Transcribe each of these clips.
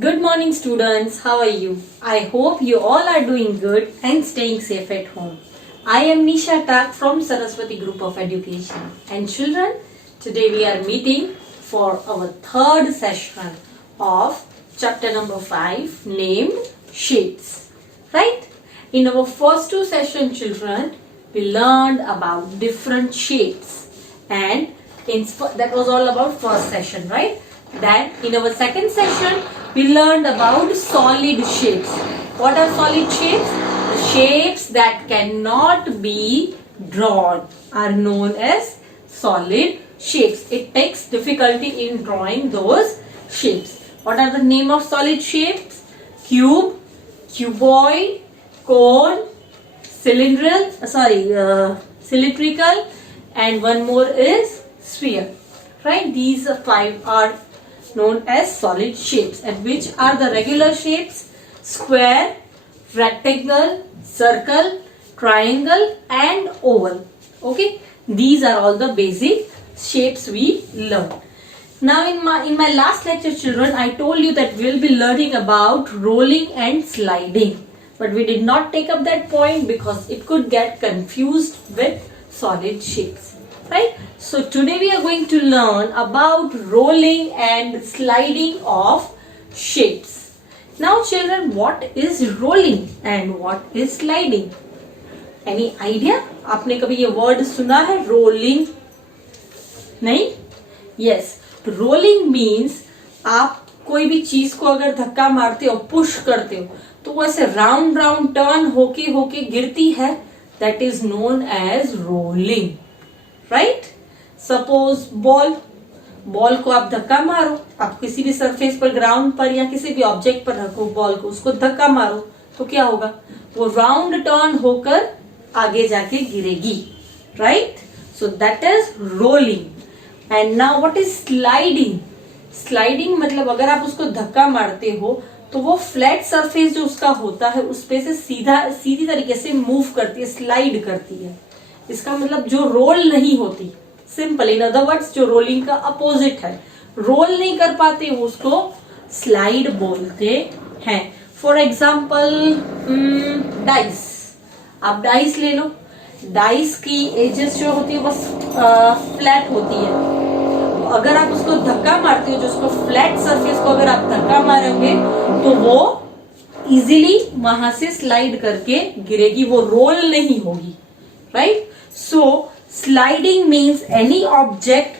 Good morning, students. How are you? I hope you all are doing good and staying safe at home. I am Nisha Tak from Saraswati Group of Education. And children, today we are meeting for our third session of chapter number 5 named Shapes. Right? In our first two sessions, children, we learned about different shapes. And that was all about first session, right? Then in our second session, we learned about solid shapes. What are solid shapes? The shapes that cannot be drawn are known as solid shapes. It takes difficulty in drawing those shapes. What are the name of solid shapes? Cube, cuboid, cone, cylindrical, and one more is sphere. Right? These five are known as solid shapes. And which are the regular shapes? Square, rectangle, circle, triangle and oval. Okay, these are all the basic shapes we learned. Now in my last lecture, children, I told you that we'll be learning about rolling and sliding, but we did not take up that point because it could get confused with solid shapes. Right? So today we are going to learn about rolling and sliding of shapes. Now children, what is rolling and what is sliding? Any idea? आपने कभी ये word सुना है rolling? नहीं? Yes. Rolling means आप कोई भी चीज को अगर धक्का मारते हो, पुश करते हो, तो वो ऐसे राउंड राउंड टर्न होके होके गिरती है. That is known as rolling. Right? Suppose ball को आप धक्का मारो, आप किसी भी सरफेस पर, ग्राउंड पर या किसी भी ऑब्जेक्ट पर रखो बॉल को, उसको धक्का मारो तो क्या होगा? वो राउंड टर्न होकर आगे जाके गिरेगी. Right? So that is rolling. And now what is sliding? Sliding मतलब अगर आप उसको धक्का मारते हो तो वो फ्लैट सरफेस जो उसका होता है उस पे से सीधी तरीके से मूव करती है, स्लाइड करती है. इसका मतलब जो रोल नहीं होती, सिंपल, इन अदर वर्ड्स जो रोलिंग का अपोजिट है, रोल नहीं कर पाते वो उसको स्लाइड बोलते हैं. For example dice. आप डाइस ले लो. डाइस की एजेस जो होती है बस फ्लैट होती है. अगर आप उसको धक्का मारते हो, जो उसको फ्लैट सरफेस को अगर आप धक्का मारोगे तो वो इजीली वहां से स्लाइड करके गिरेगी, वो रोल नहीं होगी. Right? So, sliding means any object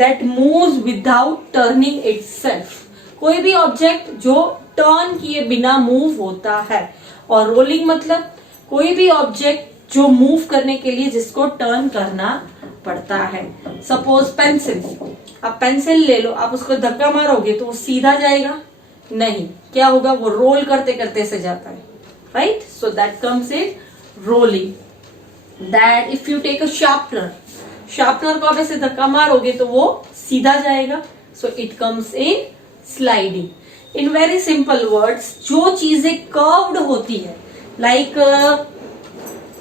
that moves without turning itself. कोई भी ऑब्जेक्ट जो टर्न किए बिना मूव होता है. और रोलिंग मतलब कोई भी ऑब्जेक्ट जो मूव करने के लिए जिसको टर्न करना पड़ता है. Suppose pencil. आप पेंसिल ले लो, आप उसको धक्का मारोगे तो वो सीधा जाएगा? नहीं. क्या होगा? वो रोल करते करते से जाता है. Right? So that comes in rolling. That if you take a sharpener को आप ऐसे धक्का मारोगे तो वो सीधा जाएगा. So it comes in sliding. In very simple words, जो चीजें कर्व्ड होती है, like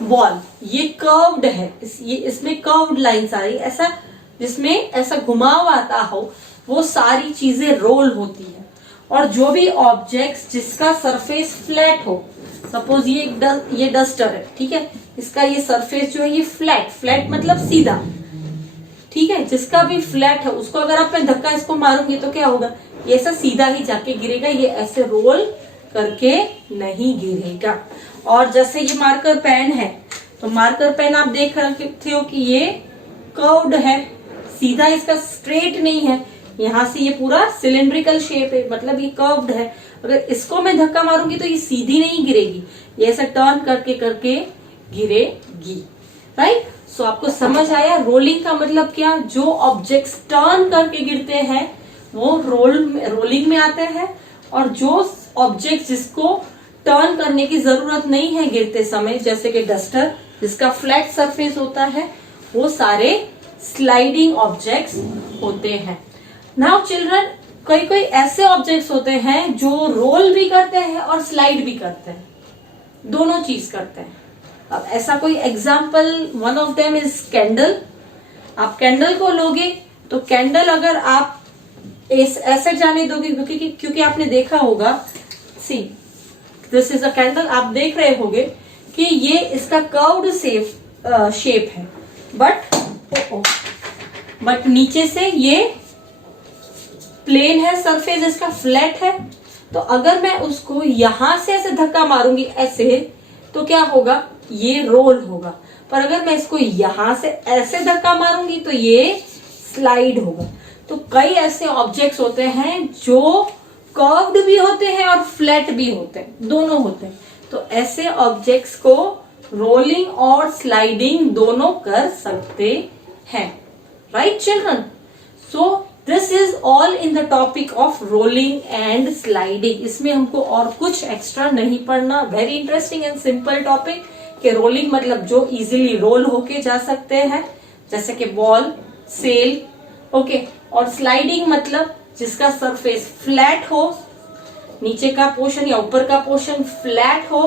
बॉल, ये कर्व्ड है, इसमें कर्व्ड लाइंस आ रही, ऐसा जिसमें ऐसा घुमाव आता हो, वो सारी चीजें रोल होती है. और जो भी ऑब्जेक्ट्स जिसका सरफेस फ्लैट हो, सपोज ये डस्टर है, ठीक है, इसका ये सरफेस जो है ये फ्लैट मतलब सीधा, ठीक है, जिसका भी फ्लैट है उसको अगर आप धक्का इसको मारूंगी तो क्या होगा? ये ऐसा सीधा ही जाके गिरेगा, ये ऐसे रोल करके नहीं गिरेगा. और जैसे ये मार्कर पेन है, तो मार्कर पेन आप देख रहे हो कि ये कर्व्ड है, सीधा इसका स्ट्रेट नहीं है. यहाँ से ये पूरा सिलिंड्रिकल शेप है, मतलब ये कर्व्ड है. अगर इसको मैं धक्का मारूंगी तो ये सीधी नहीं गिरेगी, ये ऐसा टर्न करके करके गिरेगी. राइट? सो आपको समझ आया रोलिंग का मतलब क्या? जो ऑब्जेक्ट्स टर्न करके गिरते हैं वो रोलिंग में आते हैं, और जो ऑब्जेक्ट्स जिसको टर्न करने की जरूरत नहीं है गिरते समय, जैसे कि डस्टर जिसका फ्लैट सरफेस होता है, वो सारे स्लाइडिंग ऑब्जेक्ट्स होते हैं. नाउ चिल्ड्रन, कोई ऐसे ऑब्जेक्ट्स होते हैं जो रोल भी करते हैं और स्लाइड भी करते हैं, दोनों चीज करते हैं. अब ऐसा कोई example, one of them is candle. आप कैंडल को लोगे तो कैंडल अगर आप ऐसे जाने दोगे क्योंकि आपने देखा होगा, see this is a candle, आप देख रहे होगे कि ये इसका कर्व्ड शेप है, बट नीचे से ये प्लेन है, सरफेस इसका फ्लैट है। तो अगर मैं उसको यहां से ऐसे धक्का मारूंगी ऐसे, तो क्या होगा, ये रोल होगा। पर अगर मैं इसको यहां से ऐसे धक्का मारूंगी तो ये स्लाइड होगा। तो कई ऐसे ऑब्जेक्ट्स होते हैं जो कर्व्ड भी होते हैं और फ्लैट भी होते हैं, दोनों होते हैं। तो ऐसे ऑब्जेक्ट्स को रोलिंग और स्लाइडिंग दोनों कर सकते हैं, right children. So this is all in the topic of rolling and sliding. इसमें हमको और कुछ एक्स्ट्रा नहीं पढ़ना। Very interesting and simple topic कि रोलिंग मतलब जो इजीली रोल होके जा सकते हैं, जैसे कि बॉल, सेल, ओके। और स्लाइडिंग मतलब जिसका सरफेस फ्लैट हो, नीचे का पोर्शन या ऊपर का पोर्शन फ्लैट हो,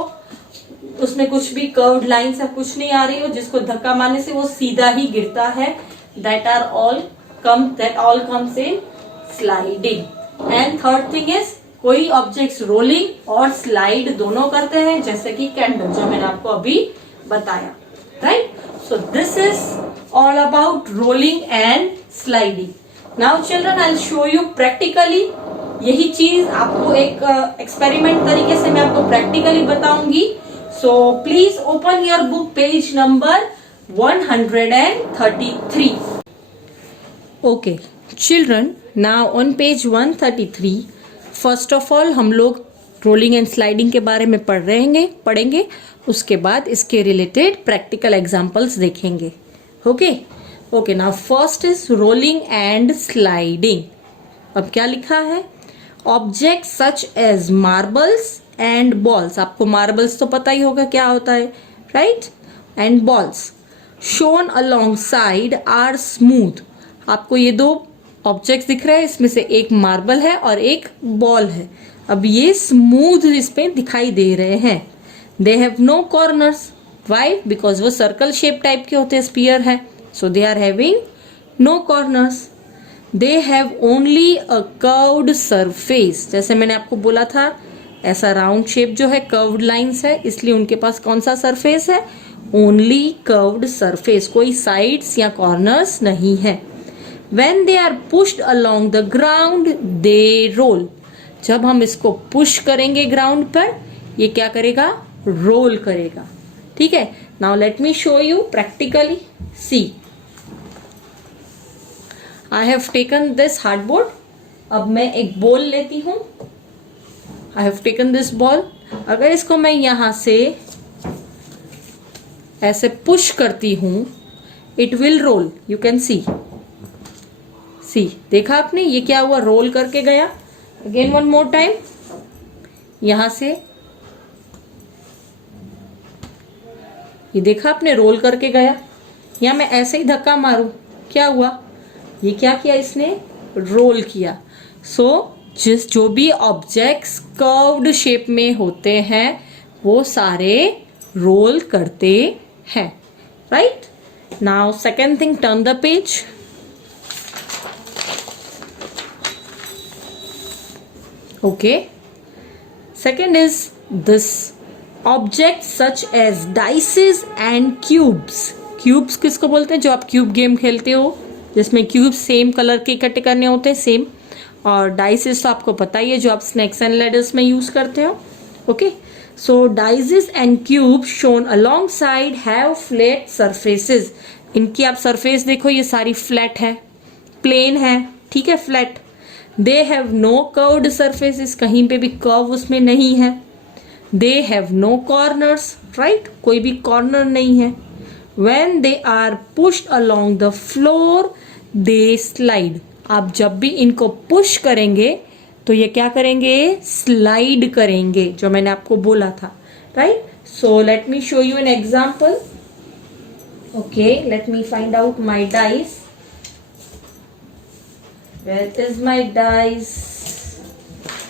उसमें कुछ भी कर्व्ड लाइन से कुछ नहीं आ रही हो, जिसको धक्का मारने से वो सीधा ही गिरता है, that all comes in sliding. And third thing is कोई ऑब्जेक्ट्स रोलिंग और स्लाइड दोनों करते हैं, जैसे कि कैंडल जो मैंने आपको अभी बताया, right. So this is all about rolling and sliding. Now children I will show you practically. यही चीज आपको एक एक्सपेरिमेंट तरीके से मैं आपको प्रैक्टिकली बताऊंगी। So please open your book page number 133. Okay, children, now on page 133, first of all हम लोग रोलिंग एंड स्लाइडिंग के बारे में पढ़ेंगे। उसके बाद इसके रिलेटेड प्रैक्टिकल एग्जांपल्स देखेंगे। Okay, now first is rolling and sliding. अब क्या लिखा है, object such as marbles and balls. आपको मार्बल्स तो पता ही होगा क्या होता है, right, and balls shown along side are smooth. आपको ये दो ऑब्जेक्ट्स दिख रहे हैं, इसमें से एक मार्बल है और एक बॉल है। अब ये स्मूथ इसमें दिखाई दे रहे हैं। They have no corners, why, because वो सर्कल शेप टाइप के होते हैं, स्पीयर है, so they are having no corners. They have only a curved surface. जैसे मैंने आपको बोला था, ऐसा राउंड शेप जो है कर्व्ड लाइंस है, इसलिए उनके पास कौन सा सरफेस है, ओनली कर्व्ड सरफेस, कोई साइड्स या कॉर्नर्स नहीं है। When they are pushed along the ground, they roll. जब हम इसको पुश करेंगे ग्राउंड पर, ये क्या करेगा, रोल करेगा, ठीक है। Now let me show you practically. See, I have taken this hardboard. अब मैं एक बॉल लेती हूं। I have taken this ball. अगर इसको मैं यहां से ऐसे पुश करती हूं, it will roll, you can see, देखा आपने, ये क्या हुआ, रोल करके गया। अगेन वन मोर टाइम, यहां से ये देखा आपने, रोल करके गया। या मैं ऐसे ही धक्का मारूं, क्या हुआ, ये क्या किया इसने, रोल किया। सो जो भी ऑब्जेक्ट्स कर्व्ड शेप में होते हैं वो सारे रोल करते हैं, right. Now second thing, turn the page. Okay, second is this object such as dices and cubes. Cubes किसको बोलते हैं, जो आप क्यूब गेम खेलते हो, जिसमें क्यूब्स सेम कलर के इकट्ठे करने होते हैं, सेम। और डाइसेस तो आपको पता ही है, जो आप स्नैक्स एंड लैडर्स में यूज करते हो। Okay, so dices and cube shown along side have flat surfaces. इनकी आप सरफेस देखो, ये सारी फ्लैट है, प्लेन है, ठीक है, flat. They have no curved surfaces, कहीं पे भी कर्व उसमें नहीं है। They have no corners, right, कोई भी कॉर्नर नहीं है। When they are pushed along the floor they slide. आप जब भी इनको पुश करेंगे तो ये क्या करेंगे, स्लाइड करेंगे, जो मैंने आपको बोला था, right. So let me show you an example. Okay, let me find out my dice. Where is my dice?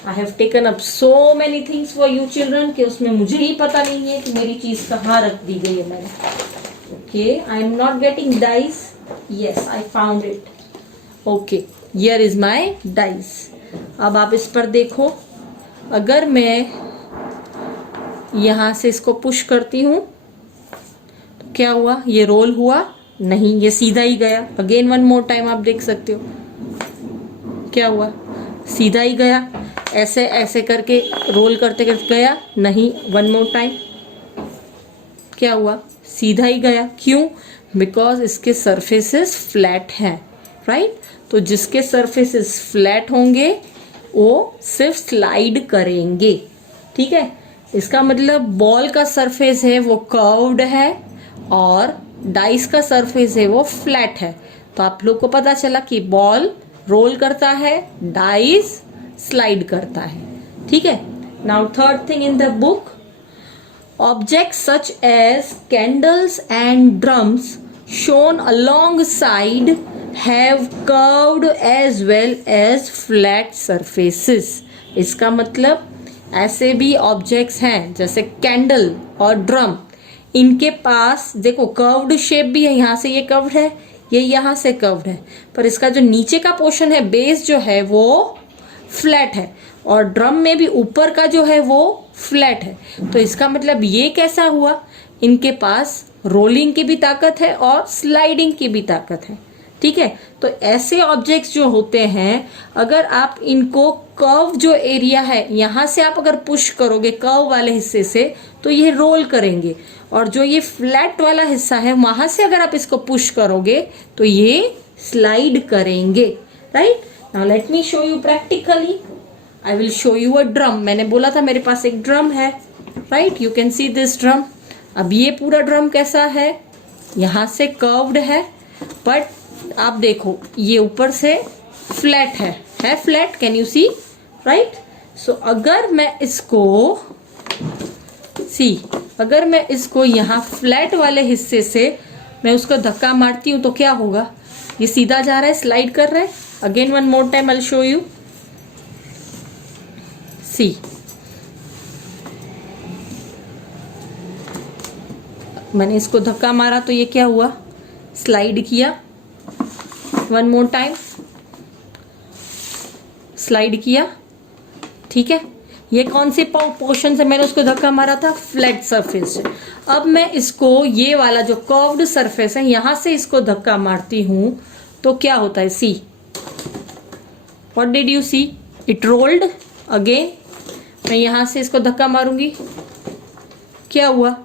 I have taken up so many things for you children कि उसमें मुझे ही पता नहीं है कि मेरी चीज कहाँ रख दी गई है मैंने। Okay, I am not getting dice. Yes, I found it. Okay, here is my dice. अब आप इस पर देखो, अगर मैं यहां से इसको पुश करती हूं तो क्या हुआ, ये रोल हुआ नहीं, ये सीधा ही गया। अगेन वन मोर टाइम आप देख सकते हो क्या हुआ, सीधा ही गया। ऐसे ऐसे करके रोल करते करते गया नहीं, वन मोर टाइम क्या हुआ, सीधा ही गया। क्यों? बिकॉज इसके सरफेसेस फ्लैट हैं, राइट। तो जिसके सरफेसेस फ्लैट होंगे वो सिर्फ स्लाइड करेंगे, ठीक है। इसका मतलब बॉल का सरफेस है वो कर्व्ड है और डाइस का सरफेस है वो फ्लैट है। तो आप लोग को पता चला कि बॉल रोल करता है, डाइस स्लाइड करता है, ठीक है। Now third thing in the book, objects such as candles and drums shown alongside have curved as well as flat surfaces। इसका मतलब ऐसे भी ऑब्जेक्ट्स हैं जैसे कैंडल और ड्रम, इनके पास देखो कर्व्ड शेप भी है, यहाँ से ये कर्व्ड है, ये यहाँ से कर्व्ड है, पर इसका जो नीचे का पोर्शन है, बेस जो है वो फ्लैट है, और ड्रम में भी ऊपर का जो है वो फ्लैट है। तो इसका मतलब ये कैसा हुआ, इनके पास रोलिंग की भी ताकत है और स्लाइडिंग की भी ताकत है, ठीक है। तो ऐसे ऑब्जेक्ट्स जो होते हैं, अगर आप इनको कर्व जो एरिया है यहां से आप अगर पुश करोगे कर्व वाले हिस्से से तो ये रोल करेंगे, और जो ये फ्लैट वाला हिस्सा है वहां से अगर आप इसको पुश करोगे तो ये स्लाइड करेंगे, right. Now let me show you practically, I will show you a drum. मैंने बोला था मेरे पास एक ड्रम है, right, you can see this drum. अब ये पूरा ड्रम कैसा है, यहां से कर्व्ड है, बट आप देखो ये ऊपर से फ्लैट है flat, can you see, right. So अगर मैं इसको यहाँ फ्लैट वाले हिस्से से मैं उसको धक्का मारती हूँ तो क्या होगा, ये सीधा जा रहा है, स्लाइड कर रहा है। Again one more time I will show you, see, मैंने इसको धक्का मारा तो ये क्या हुआ, स्लाइड किया। वन मोर टाइम, स्लाइड किया, ठीक है। ये कौन से पोर्शन से मैंने उसको धक्का मारा था, फ्लैट सरफेस से। अब मैं इसको ये वाला जो कर्व्ड सरफेस है यहां से इसको धक्का मारती हूं तो क्या होता है, see, what did you see, it rolled. Again मैं यहां से इसको धक्का मारूंगी, क्या हुआ,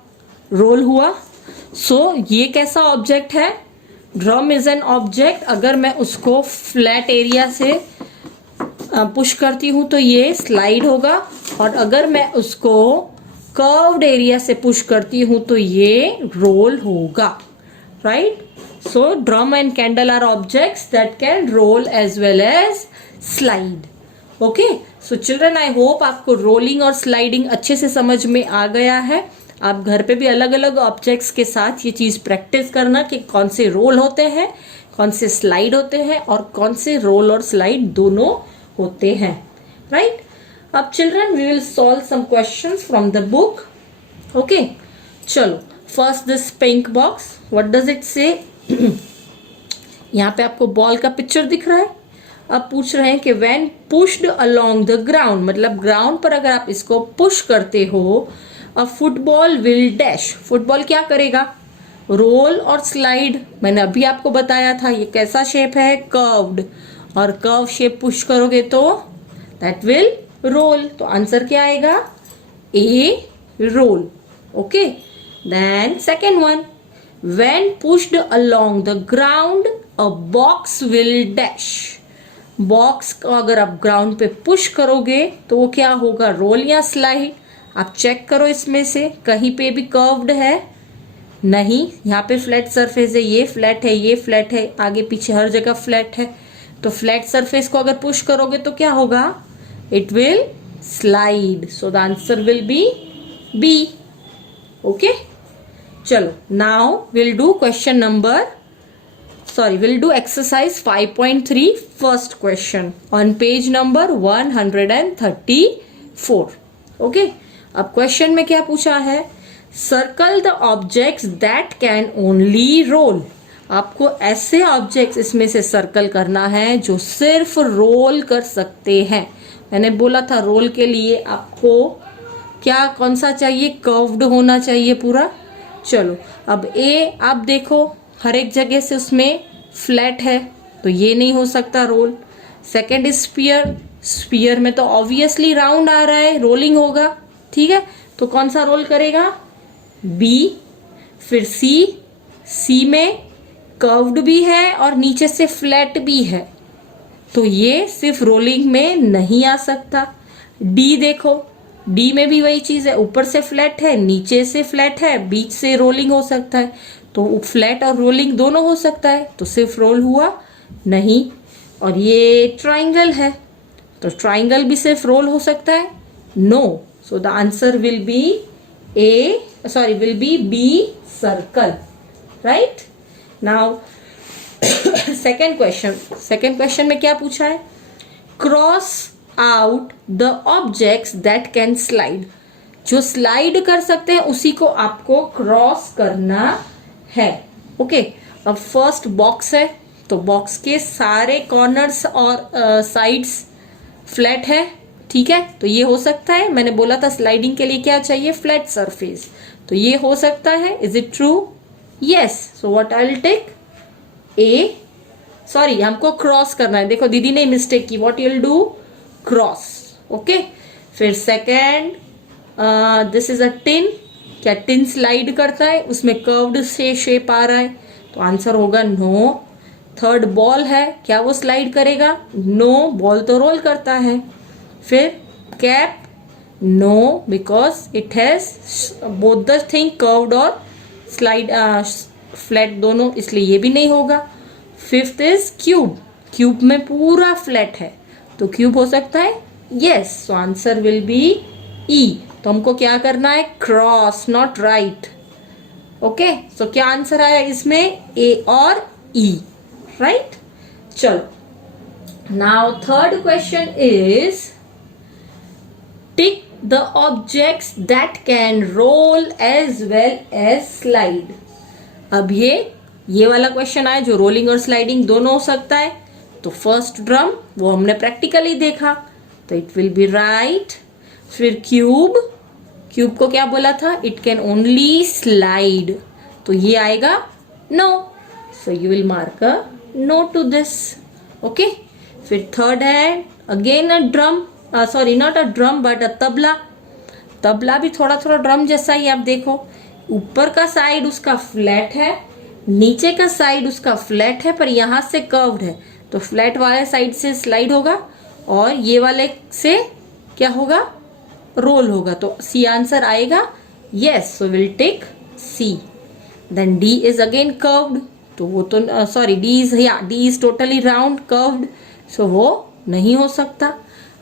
रोल हुआ। सो ये कैसा ऑब्जेक्ट है, ड्रम इज एन ऑब्जेक्ट। अगर मैं उसको फ्लैट एरिया से पुश करती हूं तो ये स्लाइड होगा, और अगर मैं उसको कर्व्ड एरिया से पुश करती हूं तो ये रोल होगा, right. So drum and candle are objects that can roll as well as slide. Okay, so children, I hope आपको रोलिंग और स्लाइडिंग अच्छे से समझ में आ गया है। आप घर पे भी अलग अलग ऑब्जेक्ट्स के साथ ये चीज प्रैक्टिस करना कि कौन से रोल होते हैं, कौन से स्लाइड होते हैं, और कौन से रोल और स्लाइड दोनों होते हैं, राइट। अब children we will solve some questions from the book. Okay, चलो, first this pink box, what does it say. यहाँ पे आपको बॉल का पिक्चर दिख रहा है। अब पूछ रहे हैं कि when pushed along the ground, मतलब ग्राउंड पर अगर आप इसको पुश करते हो, अ फुटबॉल विल डैश, फुटबॉल क्या करेगा, रोल और स्लाइड। मैंने अभी आपको बताया था ये कैसा शेप है, कर्व्ड, और कर्व शेप पुश करोगे तो दैट विल रोल। तो आंसर क्या आएगा, A, roll. Okay, then second one, when pushed along the ground a box will dash, box को अगर आप ग्राउंड पे पुश करोगे तो वो क्या होगा, रोल या स्लाइड। आप चेक करो इसमें से कहीं पे भी कर्व्ड है नहीं, यहाँ पे फ्लैट सरफेस है, ये फ्लैट है, ये फ्लैट है, आगे पीछे हर जगह फ्लैट है। तो फ्लैट सरफेस को अगर पुश करोगे तो क्या होगा, it will slide. So the answer will be B. Okay, चलो, now will do question number, we'll do exercise 5.3 first question on page number 134. Okay, अब क्वेश्चन में क्या पूछा है, circle the objects that can only roll. आपको ऐसे objects इसमें से सर्कल करना है जो सिर्फ रोल कर सकते हैं। मैंने बोला था रोल के लिए आपको क्या कौन सा चाहिए, कर्व्ड होना चाहिए पूरा। चलो अब ए आप देखो हर एक जगह से उसमें फ्लैट है तो ये नहीं हो सकता roll. Second is sphere, sphere में तो ऑब्वियसली राउंड आ रहा है, रोलिंग होगा। ठीक है, तो कौन सा रोल करेगा, बी। फिर सी, सी में कर्व्ड भी है और नीचे से फ्लैट भी है तो ये सिर्फ रोलिंग में नहीं आ सकता। डी देखो, डी में भी वही चीज है, ऊपर से फ्लैट है नीचे से फ्लैट है, बीच से रोलिंग हो सकता है तो फ्लैट और रोलिंग दोनों हो सकता है तो सिर्फ रोल हुआ नहीं। और ये ट्राइंगल है तो ट्राइंगल भी सिर्फ रोल हो सकता है, no. So the answer will be B, circle. Right now second question में क्या पूछा है, cross out the objects that can slide. जो स्लाइड कर सकते हैं उसी को आपको क्रॉस करना है। ओके, अब फर्स्ट बॉक्स है तो बॉक्स के सारे कॉर्नर्स और साइड्स फ्लैट है। ठीक है, तो ये हो सकता है, मैंने बोला था स्लाइडिंग के लिए क्या चाहिए, फ्लैट सरफेस, तो ये हो सकता है। Is it true, yes. So what I will take, A, sorry हमको क्रॉस करना है, देखो दीदी ने मिस्टेक की, what you will do, cross. Okay, फिर second, this is a tin, क्या टिन स्लाइड करता है, उसमें कर्व्ड से शेप आ रहा है तो आंसर होगा नो। थर्ड बॉल है, क्या वो स्लाइड करेगा, नो, बॉल तो रोल करता है। फिर cap, no, because it has both the thing curved और स्लाइड फ्लैट दोनों, इसलिए ये भी नहीं होगा। फिफ्थ इज क्यूब, क्यूब में पूरा फ्लैट है तो क्यूब हो सकता है, yes. So answer will be E. तो हमको क्या करना है, cross, not right. Okay, so क्या आंसर आया इसमें, ए और ई। राइट, चलो now third question is tick the objects that can roll as well as slide. अब ये वाला क्वेश्चन आया जो रोलिंग और स्लाइडिंग दोनों हो सकता है तो फर्स्ट ड्रम वो हमने प्रैक्टिकली देखा तो इट विल बी राइट। फिर क्यूब, क्यूब को क्या बोला था, इट कैन ओनली स्लाइड तो ये आएगा no. So you will mark a no to this. Okay, फिर थर्ड है again a drum, sorry not a drum but a tabla. Tabla भी थोड़ा थोड़ा ड्रम जैसा ही, आप देखो ऊपर का साइड उसका फ्लैट है, नीचे का साइड उसका फ्लैट है पर यहां से कर्व्ड है तो फ्लैट वाले साइड से स्लाइड होगा और ये वाले से क्या होगा, रोल होगा तो सी आंसर आएगा, yes. So will take C. Then D is again curved तो वो तो sorry D is totally round curved so वो नहीं हो सकता।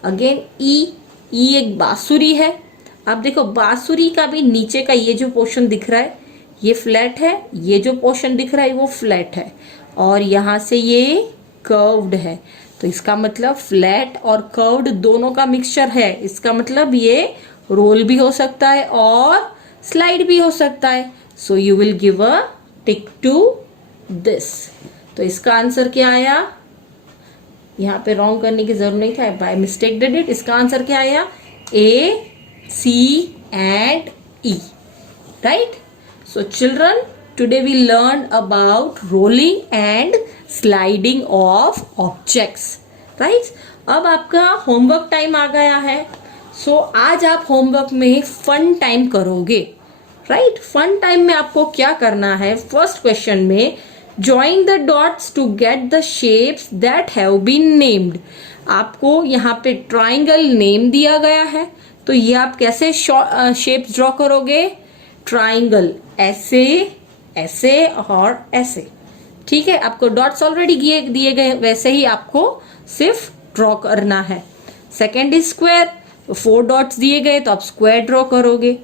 अगेन ई, ई एक बांसुरी है, आप देखो बांसुरी का भी नीचे का ये जो पोर्शन दिख रहा है ये फ्लैट है, ये जो पोर्शन दिख रहा है वो फ्लैट है और यहां से ये कर्व्ड है तो इसका मतलब फ्लैट और कर्व्ड दोनों का मिक्सचर है। इसका मतलब ये रोल भी हो सकता है और स्लाइड भी हो सकता है। सो you will give a tick two this. तो इसका आंसर क्या आया, यहाँ पे रॉन्ग करने की जरूरत नहीं था, बाय मिस्टेक डिड इट। इसका आंसर क्या आया, A, C and E. Right, so children today we learned about rolling and sliding of objects, right? अब आपका होमवर्क टाइम आ गया है। आज आप होमवर्क में फन टाइम करोगे, राइट? फन टाइम में आपको क्या करना है, फर्स्ट क्वेश्चन में join the dots to get the shapes that have been named। आपको यहाँ पे ट्राइंगल नेम दिया गया है तो ये आप कैसे शेप्स ड्रॉ करोगे, ट्राइंगल ऐसे, ऐसे और ऐसे। ठीक है, आपको डॉट्स ऑलरेडी दिए गए वैसे ही आपको सिर्फ ड्रॉ करना है। सेकेंड इज स्क्वायर, 4 डॉट्स दिए गए तो आप स्क्वायर ड्रॉ करोगे।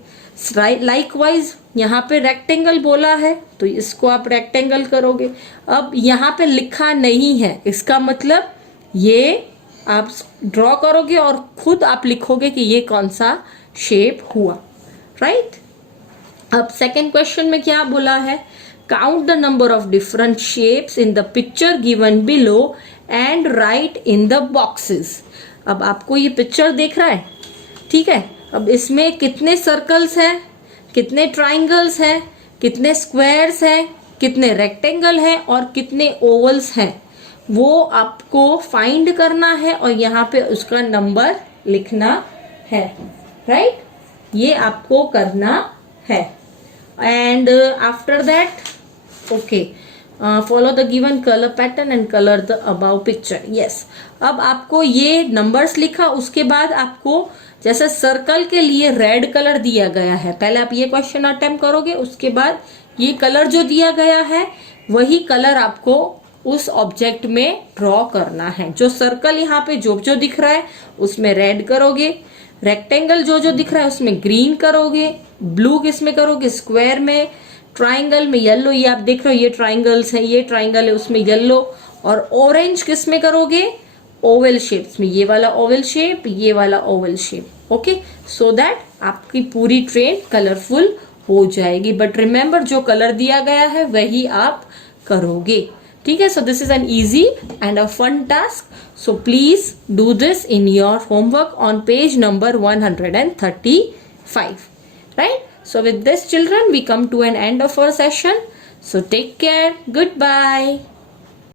लाइकवाइज यहाँ पे रेक्टेंगल बोला है तो इसको आप रेक्टेंगल करोगे। अब यहाँ पे लिखा नहीं है इसका मतलब ये आप ड्रॉ करोगे और खुद आप लिखोगे कि ये कौन सा शेप हुआ, राइट? अब सेकेंड क्वेश्चन में क्या बोला है, Count the number of different shapes in the picture given below and write in the boxes. अब आपको ये पिक्चर देख रहा है, ठीक है. अब इसमें कितने सर्कल्स हैं, कितने ट्राइंगल्स हैं, कितने स्क्वायर्स हैं, कितने रेक्टेंगल हैं और कितने ओवल्स हैं, वो आपको फाइंड करना है और यहाँ पे उसका नंबर लिखना है. राइट, ये आपको करना है. And after that okay, follow the given colour pattern and colour the above picture. Yes, अब आपको ये नंबर्स लिखा, उसके बाद आपको जैसे सर्कल के लिए रेड कलर दिया गया है, पहले आप ये क्वेश्चन अटेम्प्ट करोगे, उसके बाद ये कलर जो दिया गया है वही कलर आपको उस ऑब्जेक्ट में ड्रॉ करना है. जो सर्कल यहाँ पे जो जो दिख रहा है उसमें रेड करोगे, रेक्टेंगल जो जो दिख रहा है उसमें ग्रीन करोगे, ब्लू किस में करोगे, स्क्वायर में, ट्राइंगल में येलो, ये आप देख रहे हो ये ट्राइंगल्स हैं, ये ट्राइंगल है उसमें येलो, और ऑरेंज किस में करोगे, ओवल शेप्स में, ये वाला ओवल शेप, ये वाला Oval shape. Okay, so that आपकी पूरी ट्रेन कलरफुल हो जाएगी. बट रिमेंबर जो कलर दिया गया है वही आप करोगे. ठीक है, so this is an easy and a fun task. So please do this in your homework on page number 135. Right? So with this children we come to an end of our session. So take care. Goodbye.